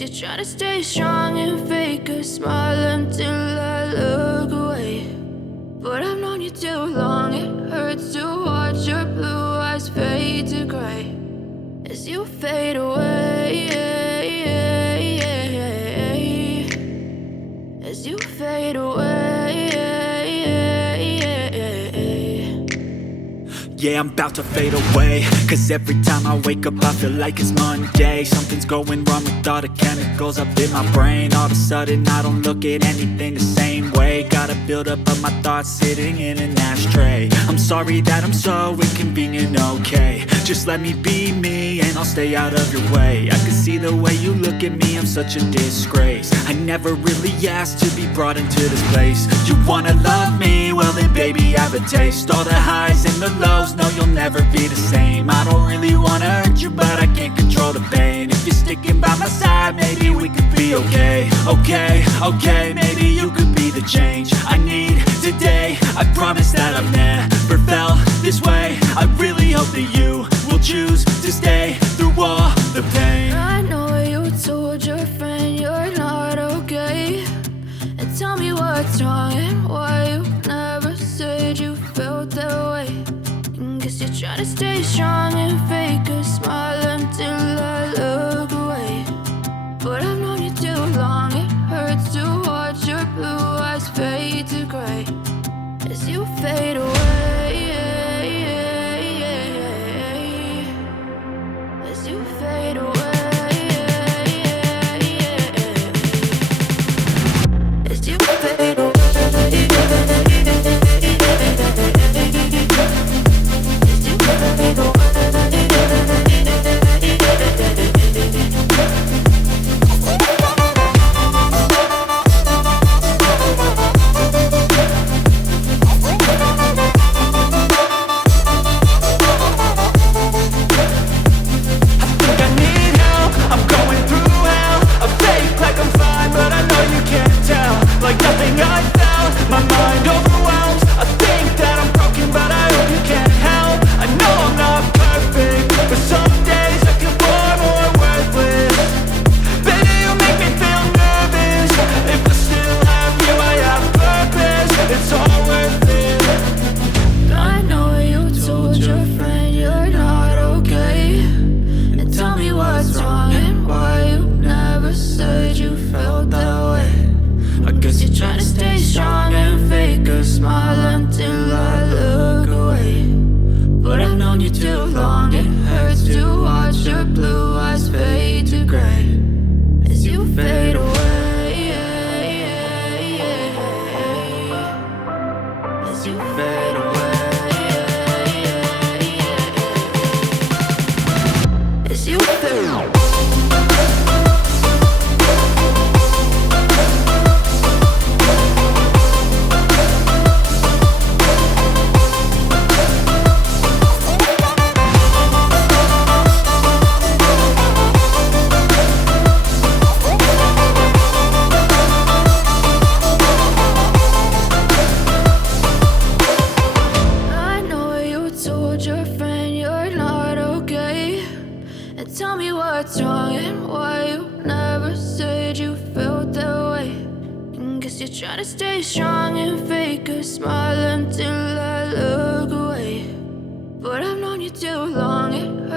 Guess you're trying to stay strong and fake a smile until I look away. But I've known you too long, it hurts to watch your blue eyes fade to gray as you fade away, as you fade away. Yeah, I'm about to fade away, cause every time I wake up I feel like it's Monday. Something's going wrong with all the chemicals up in my brain. All of a sudden I don't look at anything the same way. Got a buildup of my thoughts sitting in an ashtray. I'm sorry that I'm so inconvenient, okay. Just let me be me and I'll stay out of your way. I can see the way you look at me, I'm such a disgrace. I never really asked to be brought into this place. You wanna love me? Well then baby I have a taste. All the highs and the lows, no you'll never be the same. I don't really wanna hurt you but I can't control the pain. If you're sticking by my side maybe we could be okay. Okay, maybe you could be the change I need today. I promise that I've never felt this way. I really hope that you will choose to stay through all the pain. I know you told your friend you're not okay, and tell me what's wrong and why you never said you felt that way. And guess you're trying to stay strong and fake a smile until I look away. But I've known you too long, it hurts to watch your blue eyes fade to gray as you fade away, as you fade away, as you fade away, as you fade away. You're trying to stay strong and fake a smile until I look away. But I've known you too long, it